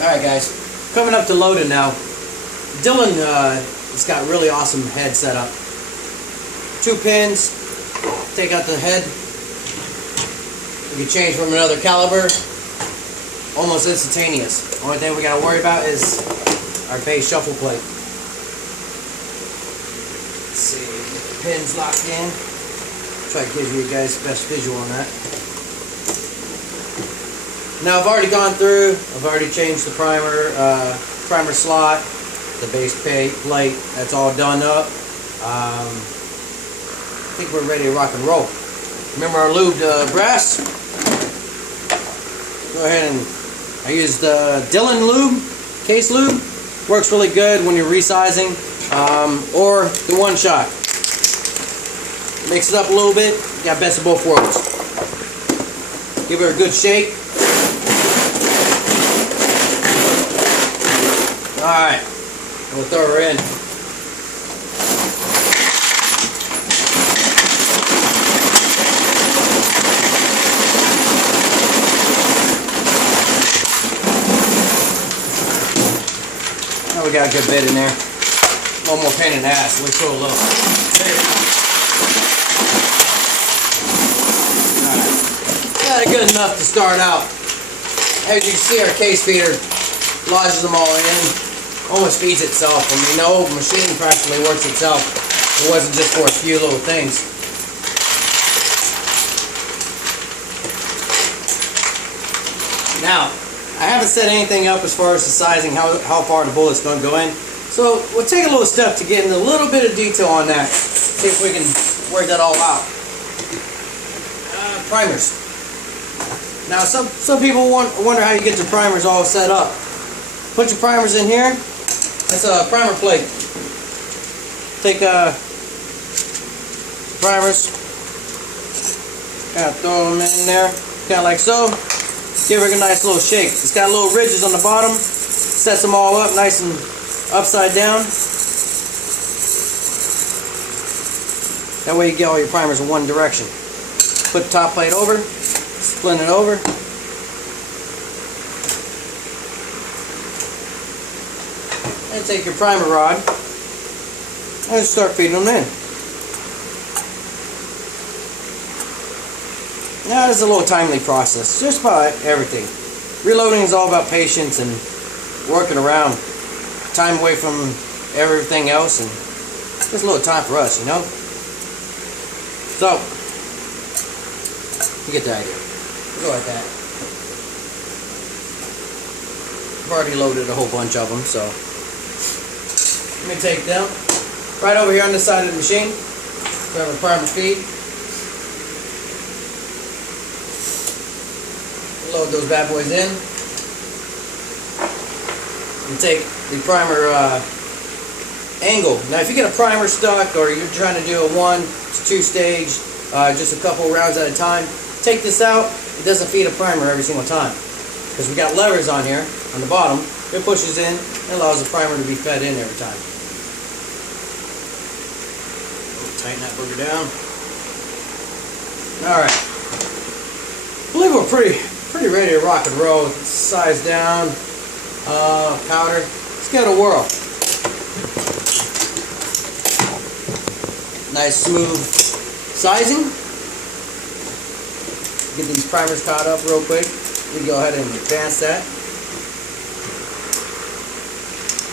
Alright guys, coming up to loading now. Dillon has got really awesome head setup. 2 pins, take out the head. You can change from another caliber, almost instantaneous. Only thing we gotta worry about is our base shuffle plate. Let's see, get the pins locked in. Try to give you guys the best visual on that. Now I've already gone through, I've already changed the primer slot, the base plate, that's all done up. I think we're ready to rock and roll. Remember our lubed brass? Go ahead and I used Dillon lube, case lube. Works really good when you're resizing, or the one shot. Mix it up a little bit, you got best of both worlds. Give her a good shake. Alright, we'll throw her in. Now we got a good bit in there. One more pain in the ass. We'll throw a little. Alright, got it good enough to start out. As you can see, our case feeder lodges them all in. Almost feeds itself. I mean, the whole machine practically works itself. It wasn't just for a few little things. Now, I haven't set anything up as far as the sizing, how far the bullet's going to go in. So we'll take a little step to get in a little bit of detail on that. See if we can work that all out. Primers. Now, some people wonder how you get your primers all set up. Put your primers in here. That's a primer plate. Take primers, kind of throw them in there, kind of like so. Give her a nice little shake. It's got little ridges on the bottom. Sets them all up nice and upside down. That way you get all your primers in one direction. Put the top plate over, splint it over. And take your primer rod and start feeding them in. Now this is a little timely process, just about everything. Reloading is all about patience and working around. Time away from everything else, and just a little time for us, you know? So, you get the idea. Go like that. I've already loaded a whole bunch of them, so let me take them. Right over here on this side of the machine, grab a primer feed. Load those bad boys in. And take the primer angle. Now if you get a primer stuck or you're trying to do a 1 to 2 stage, just a couple rounds at a time, take this out. It doesn't feed a primer every single time. Because we got levers on here, on the bottom. It pushes in and allows the primer to be fed in every time. Tighten that booger down. Alright. I believe we're pretty ready to rock and roll. Size down. Powder. Let's give it a whirl. Nice smooth sizing. Get these primers caught up real quick. We can go ahead and advance that.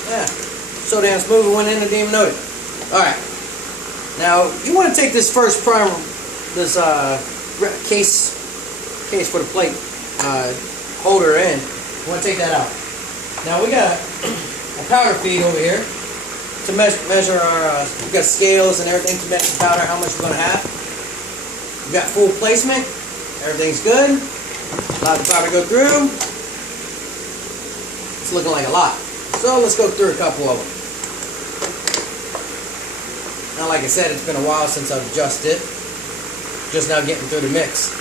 Yeah. So damn smooth it went in and didn't even know it. Alright. Now you want to take this first primer, this case for the plate holder in. You want to take that out. Now we got a powder feed over here to measure our. We've got scales and everything to measure the powder, how much we're going to have. We've got full placement. Everything's good. Allow the powder to go through. It's looking like a lot. So let's go through a couple of them. Now, like I said, it's been a while since I've adjusted. Just now getting through the mix.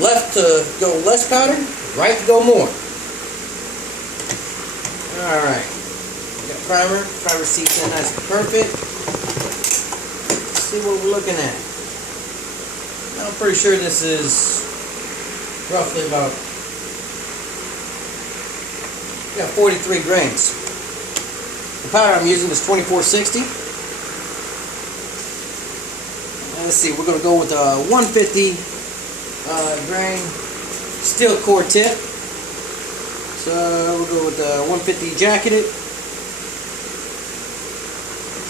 Left to go less powder, right to go more. Alright. We got primer seats in nice and perfect. Let's see what we're looking at. I'm pretty sure this is roughly about got 43 grains. The powder I'm using is 2460. And let's see, we're going to go with a 150 grain steel core tip. So we'll go with the 150 jacketed.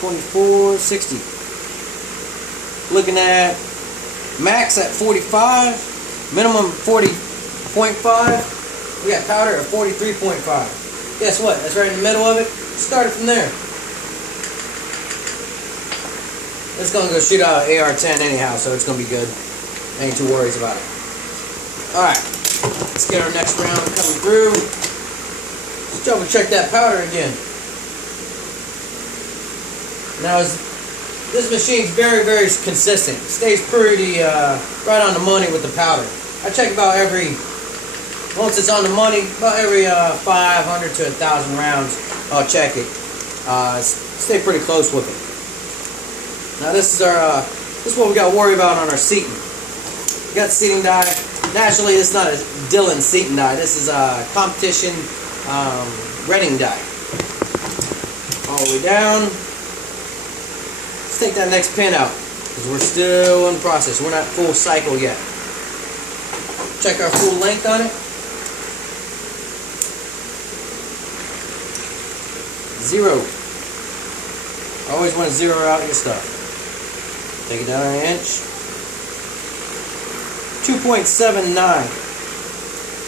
2460. Looking at max at 45, minimum 40.5. We got powder at 43.5. Guess what? That's right in the middle of it. Start it from there. It's gonna go shoot out an AR-10 anyhow, so it's gonna be good. Ain't too worries about it. All right, let's get our next round coming through. Let's double check that powder again. Now, this machine's very, very consistent. It stays pretty right on the money with the powder. I check about once it's on the money, about every 500 to 1,000 rounds, I'll check it. Stay pretty close with it. Now this is what we got to worry about on our seating. We got the seating die. Naturally, it's not a Dillon seating die. This is a competition Reading die. All the way down. Let's take that next pin out, because we're still in process. We're not full cycle yet. Check our full length on it. 0. Always want to zero out your stuff. Take it down an inch. 2.79.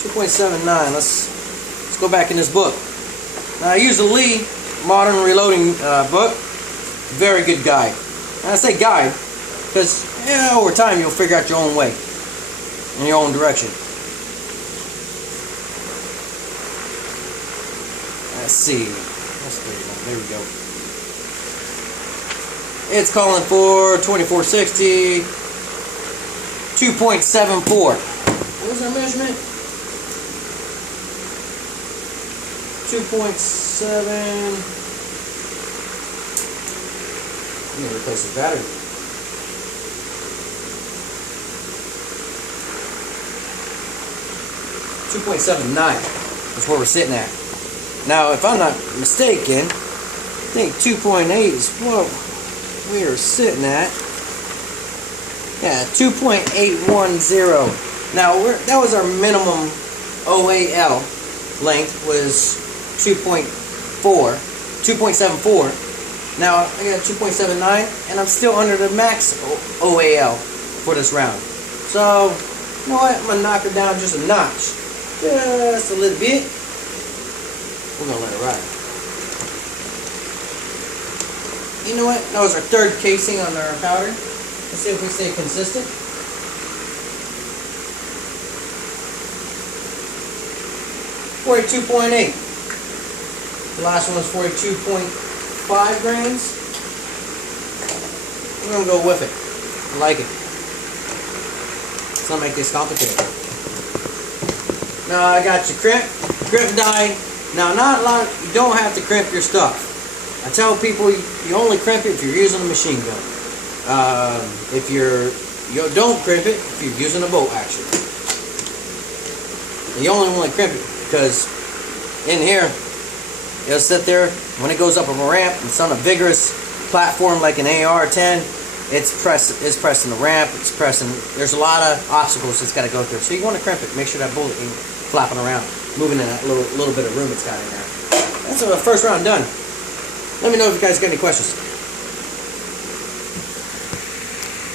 2.79. Let's go back in this book. Now I use the Lee Modern Reloading book. Very good guide. And I say guide because over time you'll figure out your own way in your own direction. Let's see. There we go. It's calling for 2460, 2.74. What was our measurement? 2.7. I'm going to replace the battery. .79 is where we're sitting at. Now, if I'm not mistaken, I think 2.8 is what we are sitting at. Yeah, 2.810. Now, that was our minimum OAL length, was 2.74. Now, I got 2.79, and I'm still under the max OAL for this round. So, you know what? I'm going to knock it down just a notch. Just a little bit. We're going to let it ride. You know what? That was our third casing on our powder. Let's see if we stay consistent. .8. The last one was 42.5 grains. We're going to go with it. I like it. Let's not make this complicated. Now I got your crimp die. Now not a lot, you don't have to crimp your stuff. I tell people you only crimp it if you're using a machine gun. If you don't crimp it if you're using a bolt action. You only want to crimp it because in here it'll sit there when it goes up a ramp. It's on a vigorous platform like an AR-10. It's pressing the ramp. It's pressing. There's a lot of obstacles it's got to go through. So you want to crimp it. Make sure that bullet ain't flapping around, moving in that little bit of room it's got in there. That's the first round done. Let me know if you guys got any questions.